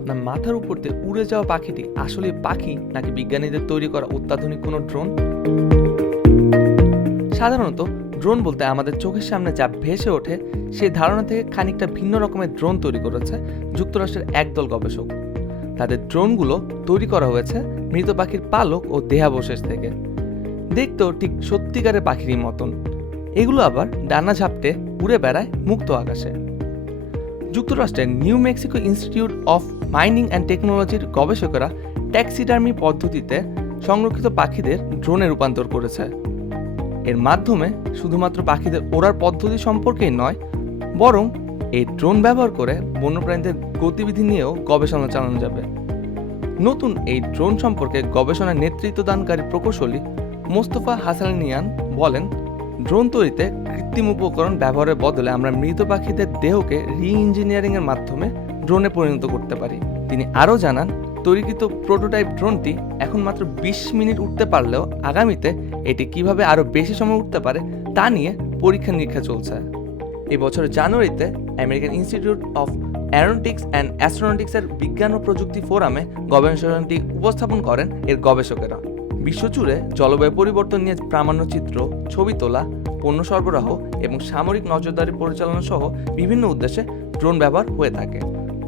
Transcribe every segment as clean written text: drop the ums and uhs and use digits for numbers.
আপনার মাথার উপর দিয়ে উড়ে যাওয়া পাখিটি আসলে পাখি নাকি বিজ্ঞানীদের তৈরি করা অত্যাধুনিক কোনো ড্রোন? সাধারণত ড্রোন বলতে আমাদের চোখের সামনে যা ভেসে ওঠে সেই ধারণা থেকে খানিকটা ভিন্ন রকমের ড্রোন তৈরি করেছে যুক্তরাষ্ট্রের একদল গবেষক। তাদের ড্রোনগুলো তৈরি করা হয়েছে মৃত পাখির পালক ও দেহাবশেষ থেকে। দেখতেও ঠিক সত্যিকারের পাখিরই মতন। এগুলো আবার ডানা ঝাপটে উড়ে বেড়ায় মুক্ত আকাশে। যুক্তরাষ্ট্রের new Mexico institute of mining and টেকনোলজির গবেষকেরা ট্যাক্সিডার্মি পদ্ধতিতে সংরক্ষিত পাখিদের ড্রোনে রূপান্তর করেছে। এর মাধ্যমে শুধুমাত্র পাখিদের ওড়ার পদ্ধতি সম্পর্কেই নয়, বরং এই ড্রোন ব্যবহার করে বন্যপ্রাণীদের গতিবিধি নিয়েও গবেষণা চালানো যাবে। নতুন এই ড্রোন সম্পর্কে গবেষণার নেতৃত্ব দানকারী প্রকৌশলী মোস্তফা হাসানিয়ান বলেন, ড্রোন তৈরিতে কৃত্রিম উপকরণ ব্যবহারের বদলে আমরা মৃত পাখিদের দেহকে রি-ইঞ্জিনিয়ারিং এর মাধ্যমে ড্রোনে পরিণত করতে পারি। তিনি আরও জানান, তৈরিকৃত প্রোটোটাইপ ড্রোনটি এখন মাত্র 20 মিনিট উঠতে পারলেও আগামীতে এটি কিভাবে আরও বেশি সময় উঠতে পারে তা নিয়ে পরীক্ষা নিরীক্ষা চলছে। এই বছরের জানুয়ারিতে American Institute of Aeronautics and অ্যাস্ট্রোনটিক্সের বিজ্ঞান ও প্রযুক্তি ফোরামে গবেষণাটি উপস্থাপন করেন এর গবেষকেরা। বিশ্বজুড়ে জলবায়ু পরিবর্তন নিয়ে প্রামাণ্যচিত্র, ছবি তোলা, পণ্য সরবরাহ এবং সামরিক নজরদারি পরিচালনা সহ বিভিন্ন উদ্দেশ্যে ড্রোন ব্যবহার হয়ে থাকে,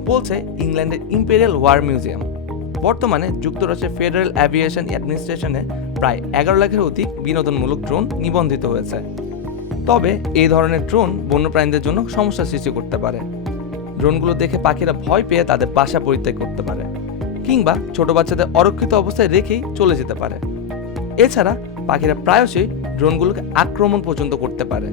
বলছে ইংল্যান্ডের ইম্পেরিয়াল ওয়ার মিউজিয়াম। বর্তমানে যুক্তরাষ্ট্রের ফেডারেল অ্যাভিয়েশন অ্যাডমিনিস্ট্রেশনে প্রায় 11 লাখের অধিক বিনোদনমূলক ড্রোন নিবন্ধিত হয়েছে। তবে এই ধরনের ড্রোন বন্যপ্রাণীদের জন্য সমস্যা সৃষ্টি করতে পারে। ড্রোনগুলো দেখে পাখিরা ভয় পেয়ে তাদের বাসা পরিত্যাগ করতে পারে কিংবা ছোট বাচ্চাদের অরক্ষিত অবস্থায় রেখেই চলে যেতে পারে। এছাড়া পাখিরা প্রায়শই ড্রোনগুলোকে আক্রমণ পর্যন্ত করতে পারে।